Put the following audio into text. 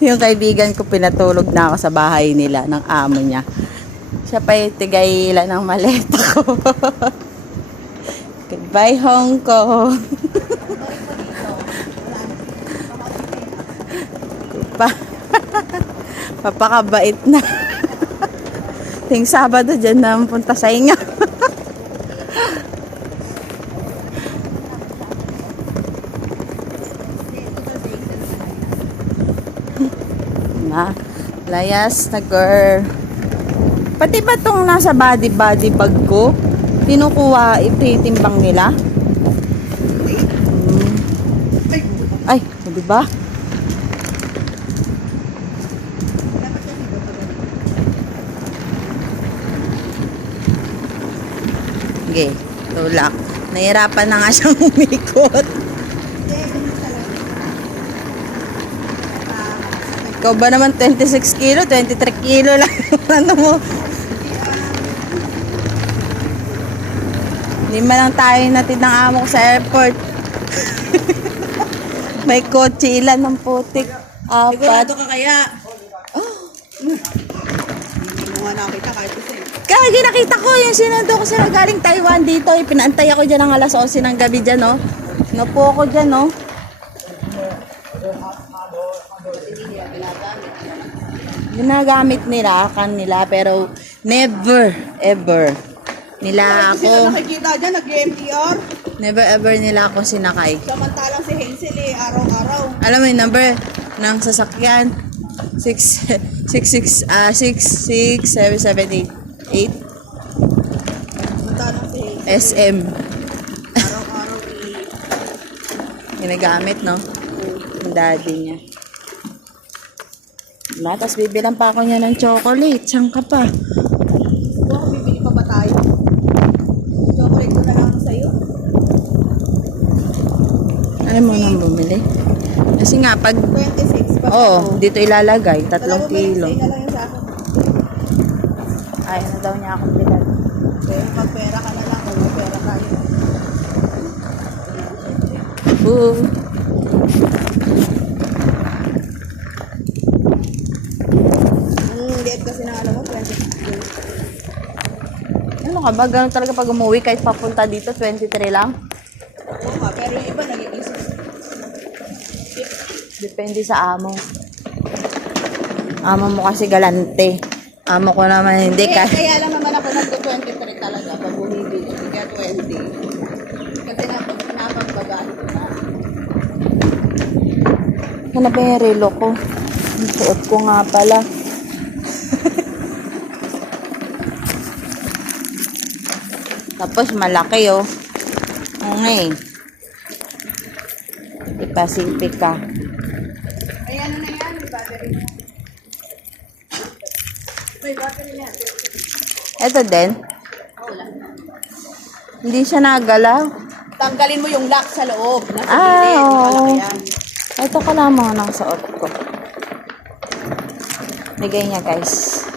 Yung kaibigan ko, pinatulog na ako sa bahay nila ng amo niya. Siya pa yung tigayla ng maleta ko. Goodbye, Hong Kong. Pa Papakabait na. Ting Sabado dyan na punta sa inyo. Na, layas na girl. Pati ba tong nasa body bag ko? Tinukuha, ititimbang nila? Ay, di ba? Okay, tulak. Nahirapan na nga siyang umikot. Ikaw ba naman 26 kilo, 23 kilo lang ano mo? Hindi man lang tayo natid ng amo ko sa airport. May kotse, ilan ng putik? Apat. Sigurado ka kaya? Hindi mo nga nakita kahit isa eh. Kaya nakita ko yung sinundo ko sila galing Taiwan dito. Pinaantay ako dyan ng alas 11 ng gabi dyan, no? Napo ako dyan, no? Ginagamit nila, kanila, pero never, ever nila Hindi sila ako, nakikita dyan, nag-MTR. never ever nila ako sinakay. Samantalang si Hazel eh, araw-araw. Alam mo yung number ng sasakyan? 66778 Samantalang si Hazel, SM. araw-araw eh. Ginagamit, no? Yung daddy niya. Wala, tapos bibilang pa ako niya ng chocolate. Saan ka pa? Kung bibili pa ba tayo? Chocolate ko na lang ako sa'yo. Ano mo nang bumili? Kasi nga, pag... 26 pa. Oo, dito ilalagay. 3 kilo. Ay na lang yung sa akin. Ayaw na daw niya akong bilan. Pero magpera ka na lang kung may pera tayo. Boo! Liit kasi na alam mo, 26 kilo. Ano ka ba? Ganun talaga pag umuwi kahit papunta dito, 23 lang? Oo nga, pero yung iba nagiging 60. Depende sa amo. Amo mo kasi galante. Amo ko naman hindi ka. Kaya lang naman ako nag-23 talaga pag bumibili. Kaya 20. Kasi napagbagaan ko na. Ano ba yung relo ko? Ang suot ko nga pala. Tapos malaki oh. Okay. Pacific ka. Ay, ano na yan? May battery na. May battery na. Ito din. Hindi siya nagalaw. Tanggalin mo yung lock sa loob. Nasa Ah, gilid. oo. Malaki yan. Ito ka lamang ng suot ko. Bigay niya guys.